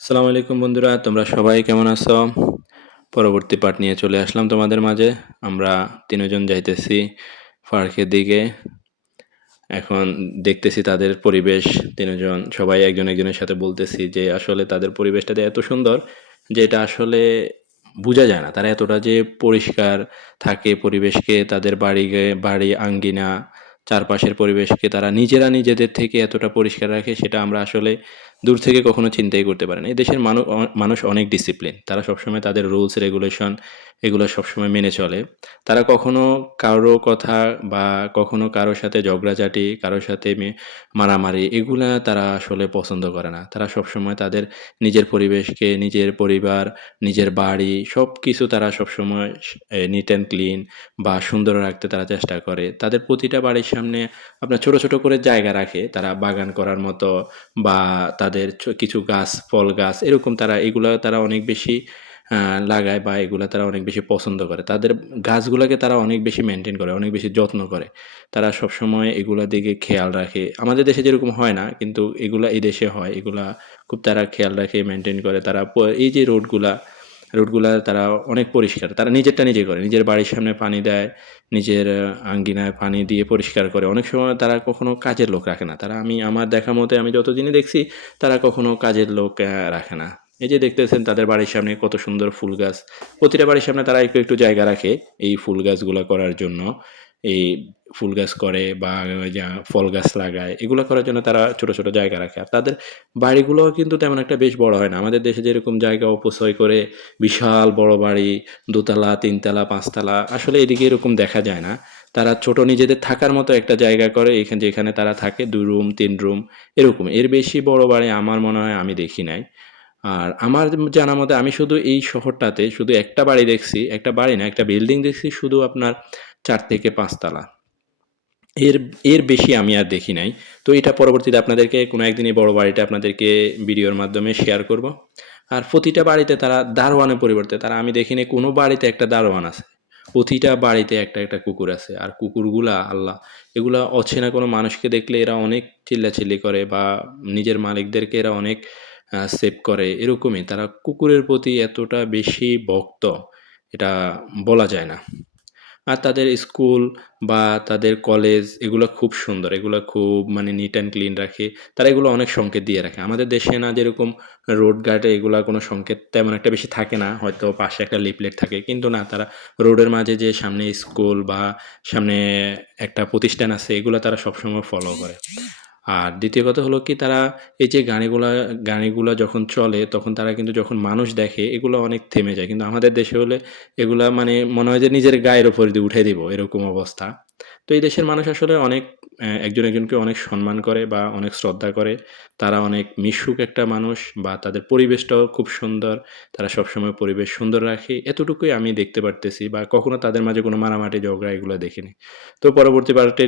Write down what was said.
আসসালামু আলাইকুম বন্ধুরা, তোমরা সবাই কেমন আছো? পরবর্তী পার্ট নিয়ে চলে আসলাম তোমাদের মাঝে। আমরা ৩ জন যাইতেছি পার্কের দিকে। এখন দেখতেছি তাদের পরিবেশ, ৩ জন সবাই একজন একজনের সাথে বলতেছি যে আসলে তাদের পরিবেশটা যে এত সুন্দর যে এটা আসলে বুঝা যায় না। তারা এতটা যে পরিষ্কার থাকে পরিবেশকে, তাদের বাড়ি আঙ্গিনা, চারপাশের পরিবেশকে তারা নিজেরা নিজেদের থেকে এতটা পরিষ্কার রাখে সেটা আমরা আসলে দূর থেকে কখনো চিন্তাই করতে পারি না। এই দেশের মানুষ অনেক ডিসিপ্লিন। তারা সবসময় তাদের রুলস রেগুলেশন এগুলো সবসময় মেনে চলে। তারা কখনো কারো কথা বা কখনো কারো সাথে ঝগড়াঝাটি, কারো সাথে মারামারি এগুলা তারা আসলে পছন্দ করে না। তারা সবসময় তাদের নিজের পরিবেশকে, নিজের পরিবার, নিজের বাড়ি সবকিছু তারা সবসময় নিট অ্যান্ড ক্লিন বা সুন্দর রাখতে তারা চেষ্টা করে। তাদের প্রতিটা বাড়ির সামনে আপনার ছোট, ছোট করে জায়গা রাখে তারা বাগান করার মতো বা তাদের কিছু গাছ, ফল গাছ এরকম তারা এগুলা তারা অনেক বেশি লাগায় বা এগুলা তারা অনেক বেশি পছন্দ করে। তাদের গাছগুলাকে তারা অনেক বেশি মেইনটেইন করে, অনেক বেশি যত্ন করে। তারা সবসময় এগুলার দিকে খেয়াল রাখে। আমাদের দেশে যেরকম হয় না, কিন্তু এগুলা এই দেশে হয়। এগুলা খুব তারা খেয়াল রাখে, মেইনটেইন করে। তারা এই যে রোডগুলা তারা অনেক পরিষ্কার। তারা নিজেরটা নিজে করে। নিজের বাড়ির সামনে পানি দেয়, নিজের আঙ্গিনায় পানি দিয়ে পরিষ্কার করে। অনেক সময় তারা কখনো কাজের লোক রাখে না। তারা আমার দেখা মতে আমি যতদিনই দেখছি, তারা কখনো কাজের লোক রাখে না। এই যে দেখতেছেন তাদের বাড়ির সামনে কত সুন্দর ফুল গাছ। প্রতিটা বাড়ির সামনে তারা একটু, একটু জায়গা রাখে এই ফুল গাছগুলা করার জন্য। এই ফুল গাছ করে বা ওই যে ফল গাছ লাগায়। এগুলা করার জন্য তারা ছোট, ছোট জায়গা রাখে। আর তাদের বাড়িগুলোও কিন্তু তেমন একটা বেশ বড় হয় না। আমাদের দেশে যেরকম জায়গা অপচয় করে বিশাল বড় বাড়ি, ২ তলা, ৩ তলা, ৫ তলা আসলে এদিকে এরকম দেখা যায় না। তারা ছোট নিজেদের থাকার মতো একটা জায়গা করে যেখানে তারা থাকে ২ রুম, ৩ রুম এরকম। এর বেশি বড় বাড়ি আমার মনে হয় আমি দেখি নাই। আর আমার জানা মতে আমি শুধু এই শহরটাতে শুধু একটা বাড়ি দেখছি, একটা বাড়ি না একটা বিল্ডিং দেখছি শুধু আপনার ৪ থেকে ৫ তলা। এর এর বেশি আমি আর দেখি নাই। তো এটা পরবর্তীতে আপনাদেরকে কোনো একদিন এই বড় বাড়িটা আপনাদেরকে ভিডিওর মাধ্যমে শেয়ার করব। আর প্রতিটা বাড়িতে তারা দারোয়ানের পরিবর্তে আমি দেখিনি কোনো বাড়িতে একটা দারোয়ান আছে। প্রতিটা বাড়িতে একটা, একটা কুকুর আছে। আর কুকুরগুলা আল্লাহ! এগুলা অচেনা কোনো মানুষকে দেখলে এরা অনেক চিল্লাচিল্লি করে বা নিজের মালিকদেরকে এরা অনেক সেভ করে এরকমই। তারা কুকুরের প্রতি এতটা বেশি ভক্ত, এটা বলা যায় না। আর তাদের স্কুল বা তাদের কলেজ এগুলো খুব সুন্দর। এগুলো খুব মানে নিট অ্যান্ড ক্লিন রাখে। তারা এগুলো অনেক সংকেত দিয়ে রাখে। আমাদের দেশে না যেরকম রোড ঘাটে এগুলা কোনো সংকেত তেমন একটা বেশি থাকে না। হয়তো পাশে একটা লিফলেট থাকে। কিন্তু না তারা রোডের মাঝে যে সামনে স্কুল বা সামনে একটা প্রতিষ্ঠান আছে এগুলা তারা সবসময় ফলো করে। আর দ্বিতীয় কথা হলো কি তারা এই যে গাড়িগুলা যখন চলে তখন তারা কিন্তু যখন মানুষ দেখে এগুলো অনেক থেমে যায়। কিন্তু আমাদের দেশে হলে এগুলা মানে মনে হয় যে নিজের গায়ের উপর দিয়ে উঠাই দিব এরকম অবস্থা। তো এই দেশের মানুষ আসলে অনেক একজন একজনকে অনেক সম্মান করে বা অনেক শ্রদ্ধা করে। তারা অনেক মিশুক একটা মানুষ বা তাদের পরিবেশটাও খুব সুন্দর। তারা সবসময় পরিবেশ সুন্দর রাখে। এতটুকুই আমি দেখতে পারতেছি বা কখনো তাদের মাঝে কোনো মারামারি ঝগড়া এগুলো দেখিনি। তো পরবর্তী পার্টে